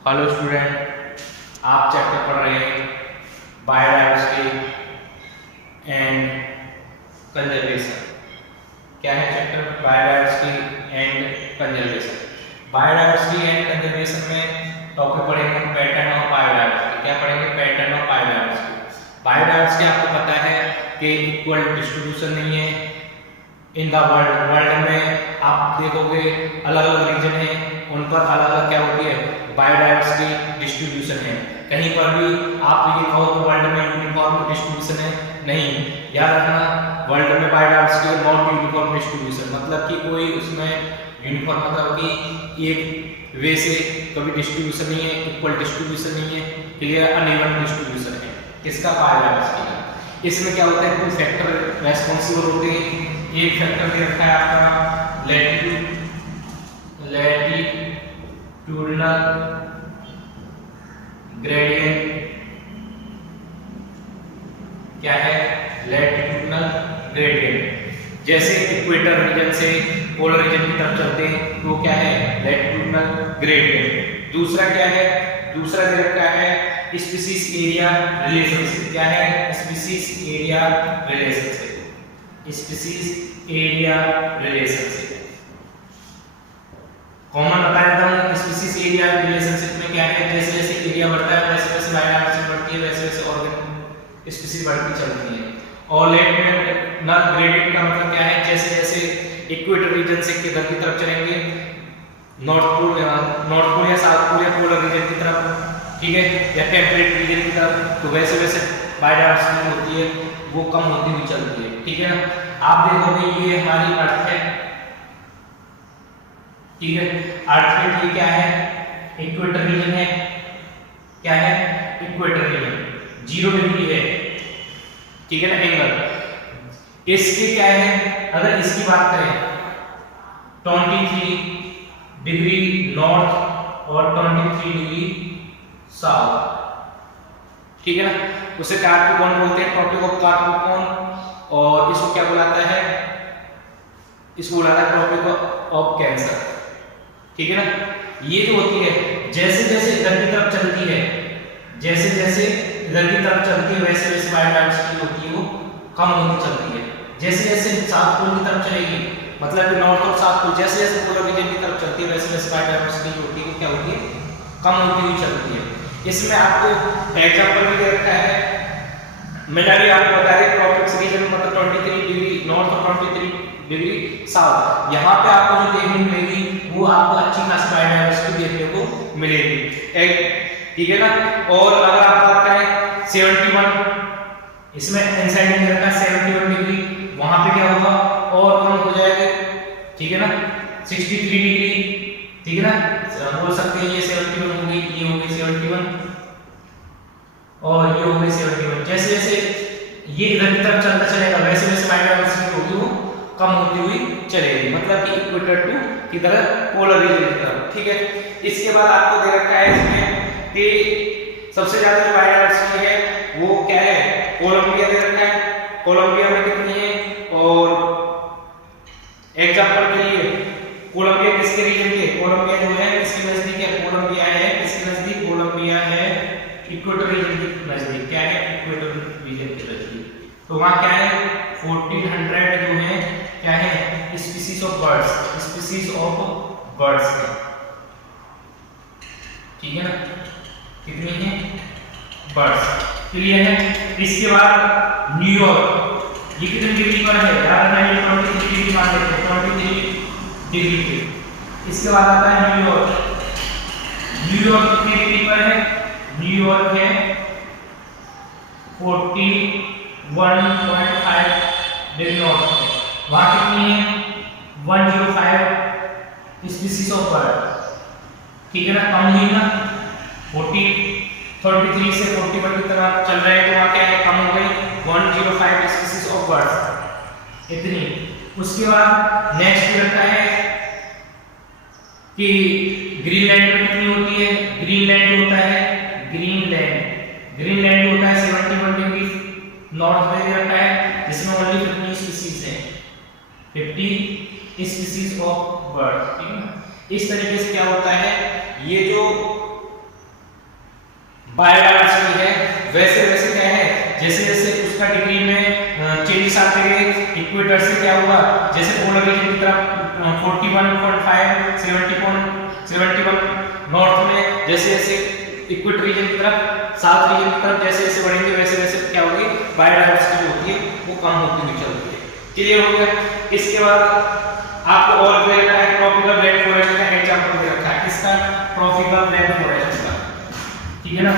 Hello student, आप chapter पढ़ रहे हैं बायोडाइवर्सिटी एंड कंजर्वेशन। क्या है chapter? Biodiversity and conservation. Biodiversity and conservation में टॉपिक पढ़ेंगे पैटर्न ऑफ बायोडाइवर्सिटी। क्या पढ़ेंगे? Pattern of biodiversity. बायोडाइवर्सिटी आपको पता है कि इक्वल डिस्ट्रीब्यूशन नहीं है इन द वर्ल्ड। वर्ल्ड में आप देखोगे अलग अलग रीजन है, उन पर अलग अलग क्या होती है? बायोडाइवर्सिटी डिस्ट्रीब्यूशन है। कहीं पर भी आप ये कहो कि वर्ल्ड में यूनिफॉर्म डिस्ट्रीब्यूशन है, नहीं। याद रखना, वर्ल्ड में बायोडाइवर्सिटी नॉट यूनिफॉर्म डिस्ट्रीब्यूशन, मतलब कि कोई उसमें यूनिफॉर्म मतलब कि एक वे से कभी डिस्ट्रीब्यूशन नहीं है, इक्वल डिस्ट्रीब्यूशन नहीं है, क्लियर अनइवन डिस्ट्रीब्यूशन है। किसका? बायोडाइवर्सिटी का। इसमें क्या होता है? कुछ फैक्टर रेस्पॉन्सिबल होते हैं। एक फैक्टर दे रखा है आपका लैटिट्यूडनल ग्रेडियंट। क्या है? Latitudinal gradient. जैसे इक्वेटर रीजन से पोलर रीजन की तरफ चलते हैं तो क्या है? Latitudinal gradient. दूसरा क्या है? दूसरा दे रखा है स्पीशीज एरिया रिलेशनशिप। क्या है? Species area relationship. Species area relationship common बता देता हूं। स्पीशीज एरिया रिलेशनशिप में क्या है? जैसे जैसे एरिया बढ़ता है वैसे वैसे बायोडाइवर्सिटी बढ़ती है, वैसे वैसे ऑर्गेन स्पीशीज बढ़ती चलती है। और लैटिट्यूडनल ग्रेडियंट का मतलब क्या है? जैसे जैसे इक्वेटर रीजन से किधर की तरफ चलेंगे, नॉर्थ पोल या साउथ पोल या पोलर रीजन की तरफ, ठीक है, या टेम्परेट रीजन की तरफ, तो वैसे वैसे बायोडाइवर्सिटी होती है वो कम होती हुई चलती है। ठीक है ना? आप देखोगे ये हमारी अर्थ है, ठीक है। अर्थ पे ये क्या है? इक्वेटर रीजन है। क्या है? इक्वेटर रीजन 0 डिग्री है, ठीक है ना, एंगल। इसके क्या है? अगर इसकी बात करें 23 डिग्री नॉर्थ और 23 डिग्री साउथ, ठीक है ना। उसे कार्पोकॉन बोलते हैं, टॉपिक ऑफ कार्पोकॉन। और इसको क्या बुलाता है? इसको बुलाता है टॉपिक ऑफ कैंसर, ठीक है ना। ये जो होती है जैसे जैसे इधर की तरफ चलती है, जैसे जैसे इधर की तरफ चलती है वैसे वैसे बायोडाइवर्सिटी होती है वो कम होती चलती है। जैसे जैसे साउथ पोल की तरफ चलेगी, मतलब कि नॉर्थ और साउथ पोल, जैसे जैसे पोलर रीजन की तरफ चलती है वैसे वैसे बायोडाइवर्सिटी होती है क्या होती है? कम होती हुई चलती है। इसमें आपको एग्जांपल भी दे रखा है। मैंने अभी आपको बताया ट्रॉपिक्स रीजन मतलब 23 डिग्री नॉर्थ और 23 डिग्री साउथ। यहाँ पे आपको जो देखने मिलेगी वो आपको अच्छी खासी बायोडाइवर्सिटी देखने को मिलेगी, ठीक है ना। और अगर आप बात करें 71, इसमें इंसाइड में रखा 71 डिग्री, वहां पे क्या होगा? और कम हो जाएगा, ठीक है ना। 63 डिग्री, ठीक है ना, बोल सकते हैं ये 71 होगी, ये होगी 71 और ये होगी 71। जैसे जैसे ये इधर की तरफ चलता चलेगा वैसे वैसे बायोडाइवर्सिटी होगी वो कम होती हुई चलेगी, मतलब कि इक्वेटर टू की तरह पोलर रीजन की तरफ, ठीक है। इसके बाद आपको दे रखा है इसमें कि सबसे ज्यादा जो बायोडाइवर्सिटी है वो क्या है? कोलंबिया दे रखा है। कोलंबिया में कितनी है? और एग्जांपल के लिए कोलंबिया किसके रीजन के? कोलंबिया जो है किसके नजदीक है? कोलंबिया है किसके नजदीक? कोलंबिया है इक्वेटर रीजन के नजदीक। क्या है? इक्वेटर रीजन के नजदीक। तो वहां क्या है? 1400 जो है क्या है? Species of birds, species of birds है, ठीक है ना। कितनी है? बर्ड्स, क्लियर है। इसके बाद न्यूयॉर्क, ये कितनी डिग्री पर है? याद रखना, ये 23 डिग्री मान लेते हैं, 23 डिग्री पे। इसके बाद आता है न्यूयॉर्क। न्यूयॉर्क कितनी डिग्री पर है? न्यूयॉर्क है 41.5 डिग्री नॉर्थ पे। वहां कितनी है? 105 स्पीशीज ऑफ बर्ड, ठीक है ना। कम हुई ना, 33 से 41 की तरफ चल रहे हैं तो वहां क्या है? कम हो गई 105 स्पीशीज ऑफ बर्ड्स, इतनी। उसके बाद नेक्स्ट रखा है कि ग्रीनलैंड में कितनी होती है? ग्रीनलैंड होता है ग्रीनलैंड होता है 71 डिग्री नॉर्थ में रखा है, जिसमें ओनली 50 स्पीशीज हैं, 50 स्पीशीज ऑफ बर्ड, ठीक है ना। इस तरीके से क्या होता है? ये जो बायोडायवर्सिटी है, वैसे वैसे क्या है, जैसे जैसे उसका डिग्री में चेंजेस आते गए, इक्वेटर से क्या हुआ, जैसे पोलर रीजन की तरफ 41.5 71 नॉर्थ में, जैसे जैसे इक्वेटर रीजन की तरफ, साउथ रीजन की तरफ जैसे जैसे बढ़ेंगे वैसे वैसे क्या होगी, बायोडायवर्सिटी जो होती है वो कम होती हुई चलती है। क्लियर हो गया। इसके बाद आपको और दे रखा है ट्रॉपिकल रेन फॉरेस्ट का एग्जांपल दे रखा है, किसका, ट्रॉपिकल रेन फॉरेस्ट का, ठीक है ना।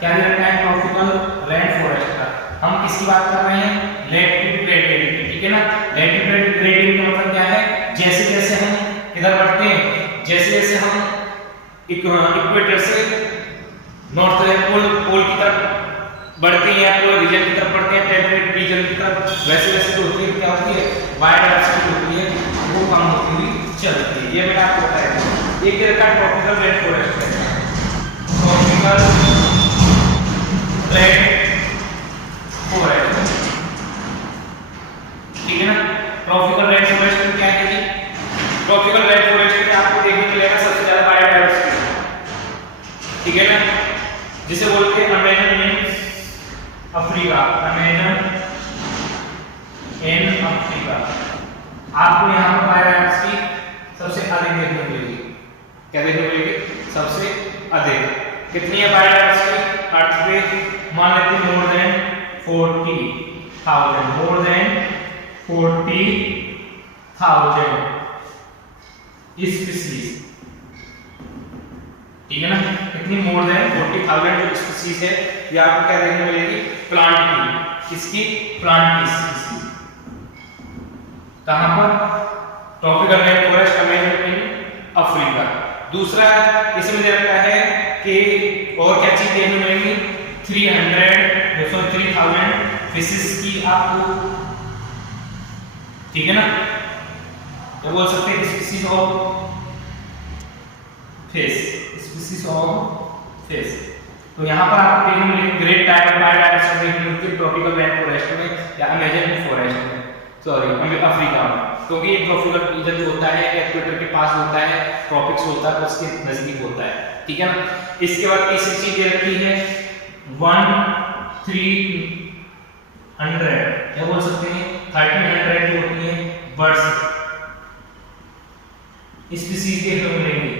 क्या दे रखा है, ट्रॉपिकल रेन फॉरेस्ट का। हम किसकी बात कर रहे हैं, लैटिट्यूड ग्रेडियंट की, ठीक है ना। लैटिट्यूड ग्रेडियंट का मतलब क्या है, जैसे जैसे हम इधर बढ़ते हैं, जैसे जैसे हम इक्वेटर से नॉर्थ पोल की तरफ बढ़ते हैं या पोलर रीजन की तरफ बढ़ते हैं, टेम्परेट रीजन की तरफ, वैसे वैसे जो होती है क्या होती है, बायोडायवर्सिटी होती है वो कम होती हुई चलती है। ये मैंने आपको बताया। एक तरह का ट्रॉपिकल रेन फॉरेस्ट है, ट्रॉपिकल रेन फॉरेस्ट, ठीक है ना। ट्रॉपिकल रेन फॉरेस्ट में क्या है जी, ट्रॉपिकल रेन फॉरेस्ट में आपको देखने को मिलेगा सबसे ज्यादा बायोडायवर्सिटी, ठीक है ना, जिसे बोलते हैं Amazon in Africa, Amazon in Africa. आपको यहाँ पर बायोडायवर्सिटी सबसे अधिक देखने को मिलेगी। क्या देखने को मिलेगी, सबसे अधिक। कितनी है बायोडायवर्सिटी अर्थ पे, मान लेते हैं more than 40,000, more than 40,000 species, ठीक है ना। कितनी, मोर देन 40,000 जो स्पीशीज है, ये आपको क्या देखने को मिलेगी, प्लांट की, किसकी, प्लांट की स्पीशीज। कहां पर, tropical rain forest Amazon in Africa. दूसरा इसमें दे रखा है कि और क्या चीज देखने को मिलेगी, 3,000 फिशेस की आपको, ठीक है ना। तो बोल सकते हैं species of fish, species of fish. तो यहाँ पर आपको देखने को मिलेगी ग्रेट बायोडायवर्सिटी देखने को मिलती है ट्रॉपिकल रेन फॉरेस्ट में या अमेजन फॉरेस्ट में, सॉरी अफ्रीका में, क्योंकि ये ट्रॉपिकल रीजन जो होता है इक्वेटर के पास होता है, ट्रॉपिक्स होता है, उसके नजदीक होता है, ठीक है ना। इसके बाद तीसरी चीज दे रखी है 1300, या बोल सकते हैं 1300 जो होती है बर्ड्स स्पीशीज देखने को मिलेंगी,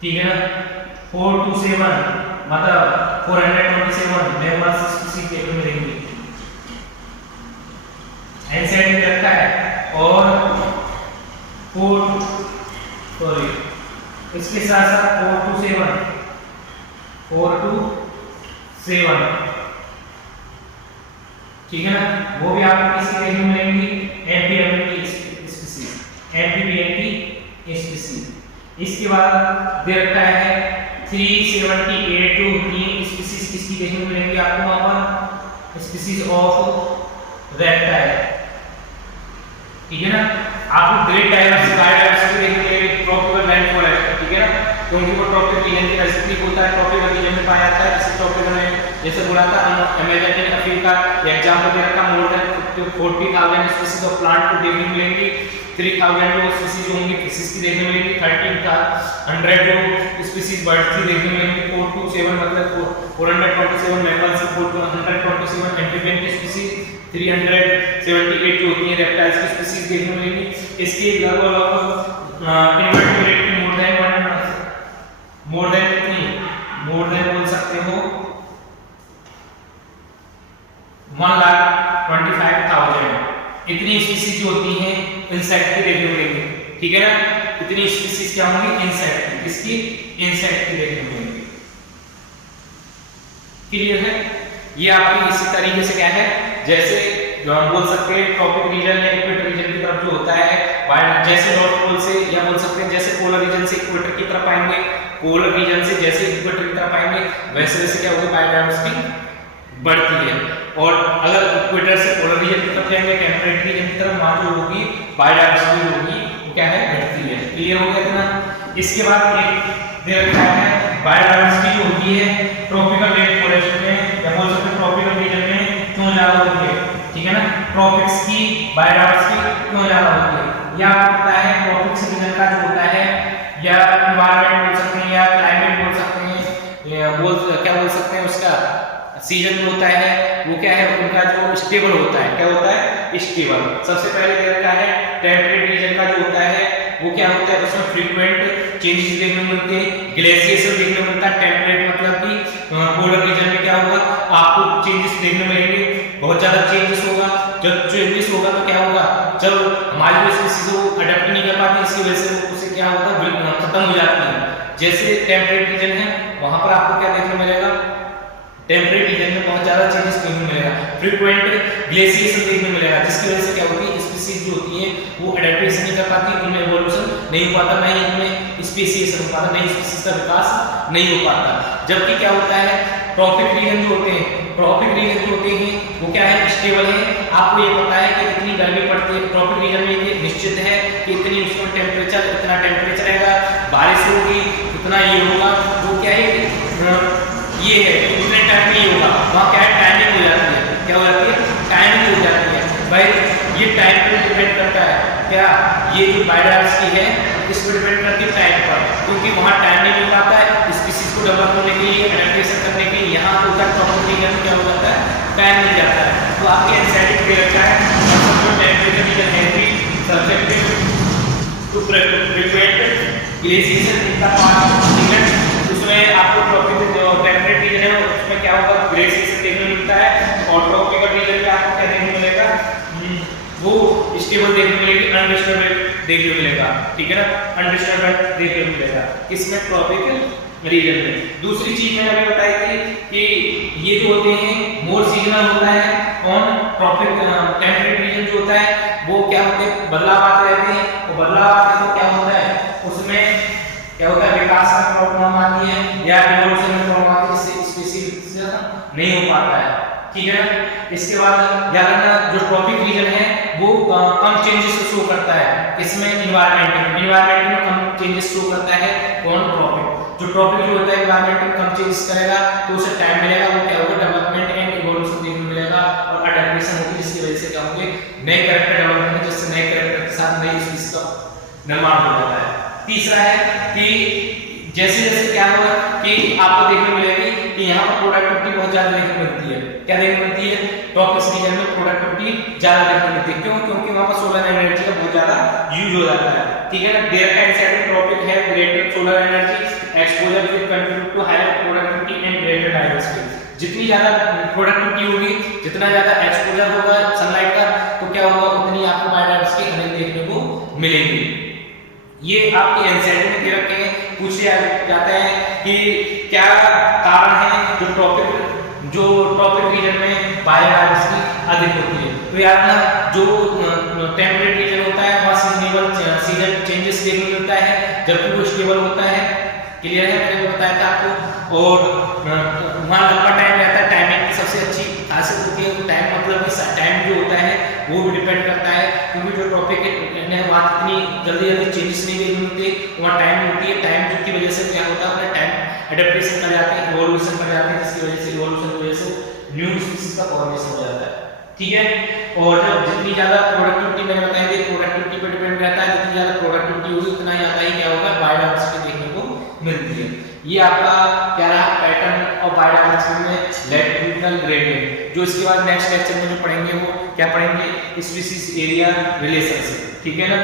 ठीक है ना। 427 मतलब 427 मैमल्स स्पीशीज देखने को मिलेंगी, एनसेट में रखा है। और इसके साथ साथ 427, ठीक है ना, वो भी आपको किसी देखने को मिलेंगी, एम्फीबियन की स्पीशीज, एम्फीबियन की स्पीशीज। इसके बाद दे रखा है 378 जो स्पीशीज किसकी देखने को मिलेंगी आपको वहां पर, स्पीशीज ऑफ रेप्टाइल, ठीक है ना। आपको ग्रेट बायोडायवर्सिटी देखने के लिए ट्रॉपिकल रेन फॉरेस्ट, ठीक है ना, क्योंकि वो ट्रॉपिकल रीजन के नजदीक होता है, ट्रॉपिकल रीजन में पाया जाता है। इसी ट्रॉपिकल में जैसे बोला था अमेजन इन अफ्रीका, एग्जांपल दे रखा, more than 40,000 species of plant को देखने को मिलेंगी, 3,000 जो स्पीशीज होंगी फिशेस की देखने को मिलेंगी, 1300 जो स्पीशीज बर्ड्स की देखने को मिलेंगी, 427 मतलब 427 मैमल्स, 427 एम्फीबियन की स्पीशीज, 378 जो होती है रेप्टाइल्स की स्पीशीज देखने को मिलेंगी। इसके लगभग इनवर्टेब्रेट की मोर देन बोल सकते हो 1,25,000 इतनी स्पीशीज जो होती हैं इंसेक्ट की देखने को मिलेंगी, ठीक है ना। इतनी स्पीशीज क्या होंगी, इंसेक्ट की, किसकी, इंसेक्ट की देखने को मिलेंगी। क्लियर है। ये आपकी इसी तरीके से क्या है, जैसे जो हम बोल सकते हैं ट्रॉपिक रीजन या इक्वेटर रीजन की तरफ जो होता है, जैसे नॉर्थ पोल से, या बोल सकते हैं जैसे पोलर रीजन से इक्वेटर की तरफ आएंगे, पोलर रीजन से जैसे इक्वेटर की तरफ आएंगे, वैसे वैसे क्या होगी, बायोडायवर्सिटी बढ़ती है। और अगर इक्वेटर से पोलर रीजन की तरफ जाएंगे, टेम्परेट रीजन की तरफ, वहां जो होगी बायोडायवर्सिटी होगी वो क्या है, घटती है। क्लियर हो गया इतना। इसके बाद एक दे रखा है बायोडायवर्सिटी जो होती है ट्रॉपिकल रेन फॉरेस्ट में, या बोल सकते हैं ट्रॉपिकल रीजन में क्यों ज्यादा होती है, ठीक है ना। ट्रॉपिक्स की बायोडायवर्सिटी क्यों ज्यादा होती है, या आपको पता है ट्रॉपिक्स रीजन का जो होता है, या एनवायरनमेंट बोल सकते हैं, या क्लाइमेट बोल सकते हैं, क्या बोल सीजन जो होता है वो क्या है, उनका जो स्टेबल होता है, क्या होता है, स्टेबल। सबसे पहले क्या होता है, टेम्परेट रीजन का जो होता है वो क्या होता है, उसमें फ्रीक्वेंट चेंजेस देखने को मिलते हैं, ग्लेशिएशन देखने को मिलता है। टेम्परेट मतलब कि पोलर रीजन में क्या होगा, आपको चेंजेस देखने मिलेंगे, बहुत ज्यादा चेंजेस होगा। जब चेंजेस होगा तो क्या होगा, जब हमारी जो स्पीशीज वो अडेप्ट नहीं कर पाती, इसकी वजह से उसे क्या होता है, खत्म हो जाती है। जैसे टेम्परेट रीजन है वहां पर आपको क्या देखने मिलेगा, टेम्परेट रीजन में बहुत ज्यादा चेंजेस देखने मिलेगा, फ्रीक्वेंट ग्लेशिएशन देखने मिलेगा, जिसकी वजह से क्या होगी, स्पीशीज जो होती है वो अडेप्टेशन नहीं कर पाती, उनमें इवोल्यूशन नहीं हो पाता, नहीं उनमें स्पेसिएशन हो पाता, नहीं स्पीशीज का विकास नहीं हो पाता। जबकि क्या होता है, ट्रॉपिक रीजन जो होते हैं, ट्रॉपिक रीजन जो होते हैं वो क्या है, स्टेबल है। आपको ये पता है कि इतनी गर्मी पड़ती है ट्रॉपिक रीजन में, ये निश्चित है कि इतनी उसमें टेम्परेचर, इतना टेम्परेचर रहेगा, बारिश होगी, इतना ये होगा, वो क्या है, ये है इतने टाइम में ये होगा। वहाँ क्या है, टाइमिंग हो जाती है, क्या हो जाती है, टाइमिंग हो जाती है। भाई ये टाइम पे डिपेंड करता है, क्या ये जो बायोडायवर्सिटी है इस पर डिपेंड करती है टाइम पर, क्योंकि वहाँ टाइम नहीं मिल पाता है स्पीशीज को डेवलप होने के लिए, एडेप्टेशन करने के लिए। यहाँ होता है ट्रॉपिक रीजन में क्या हो जाता है, टाइम मिल जाता है। तो आपके एनसीईआरटी में रखा है टेम्परेचर रीजन है subjective to frequent glaciation in the past region. उसमें आपको ट्रॉपिक जो टेम्परेट रीजन है उसमें क्या होगा, ग्लेशिएशन देखने को मिलता है, और ट्रॉपिकल रीजन में आपको क्या देखने को मिलेगा, वो स्टेबल देखने को मिलेगी, अनडिस्टर्ब देखने को मिलेगा, ठीक है ना, अनडिस्टर्ब देखने को मिलेगा इसमें ट्रॉपिकल रीजन में। दूसरी चीज मैंने अभी बताई थी कि ये जो होते हैं मोर सीजनल होता है, ऑन ट्रॉपिक टेम्परेट रीजन जो होता है वो क्या होते हैं, बदलाव आते रहते हैं, और बदलाव आते हैं तो क्या होता है, उसमें क्या होता है, विकास में प्रॉब्लम आती है या इवोल्यूशन में प्रॉब्लम आती है, इससे स्पीशीज नहीं हो पाता है, ठीक है ना। इसके बाद याद रखना, जो ट्रॉपिक रीजन है वो कम चेंजेस शो करता है, इसमें इन्वायरमेंट में कम चेंजेस शो करता है, कौन, ट्रॉपिक। जो ट्रॉपिक जो होता है इन्वायरमेंट में कम चेंजेस करेगा तो उसे टाइम मिलेगा, वो क्या होगा, डेवलपमेंट एंड इवोल्यूशन देखने मिलेगा, और अडैप्टेशन होगी, जिसकी वजह से क्या होंगे, नए कैरेक्टर डेवलप होंगे, जिससे नए कैरेक्टर के साथ नई स्पीशीज का निर्माण हो जाता है। तीसरा है कि जैसे जैसे क्या होगा कि आपको देखने मिलेगी कि यहाँ पर प्रोडक्टिविटी बहुत ज्यादा देखने मिलती है, क्या देखने मिलती है, ट्रॉपिक रीजन में प्रोडक्टिविटी ज्यादा देखने मिलती है। क्यों, क्योंकि वहाँ पर सोलर एनर्जी का बहुत ज्यादा यूज हो जाता है, ठीक है ना। देयर कैन सेट ट्रॉपिक है greater solar energy exposure will contribute to higher productivity and greater diversity. जितनी ज्यादा प्रोडक्टिविटी होगी, जितना ज्यादा एक्सपोजर होगा सनलाइट का, तो क्या होगा, उतनी आपको बायोडायवर्सिटी अनेक देखने को मिलेगी। ये आपके एनसीईआरटी में दे रखे हैं, पूछे जाता है कि क्या कारण है जो ट्रॉपिक रीजन में बायोडायवर्सिटी अधिक होती है। तो याद रखना, जो टेम्परेट रीजन होता है वहाँ सीजन चेंजेस देखने को मिलता है, जबकि वो स्टेबल होता है, क्लियर है, मैंने बताया था आपको। और वहाँ लंबा टाइम रहता है, टाइमिंग की सबसे अच्छी खासियत होती है, टाइम मतलब कि टाइम जो होता है वो भी डिपेंड करता है, क्योंकि जो टॉपिक है वहाँ इतनी जल्दी चेंजेस नहीं देखने मिलते, वहाँ टाइम होती है, टाइम की वजह से क्या होता है, अपना टाइम एडेप्टेशन कर जाते हैं, इवोल्यूशन कर जाते हैं, जिसकी वजह से इवोल्यूशन की वजह से न्यू स्पीशीज का फॉर्मेशन हो जाता है, ठीक है। और जब जितनी ज्यादा प्रोडक्टिविटी, मैंने बताया कि प्रोडक्टिविटी पर डिपेंड रहता है, जितनी ज्यादा प्रोडक्टिविटी होगी उतना ज्यादा ही क्या होगा, बायोडायवर्सिटी देखने को मिलती है। ये आपका क्या रहा, पैटर्न और बायोडायवर्सिटी में लैटिट्यूडनल ग्रेडियंट। जो इसके बाद नेक्स्ट लेक्चर में जो पढ़ेंगे वो क्या पढ़ेंगे, स्पीशीज एरिया रिलेशनशिप, ठीक है ना।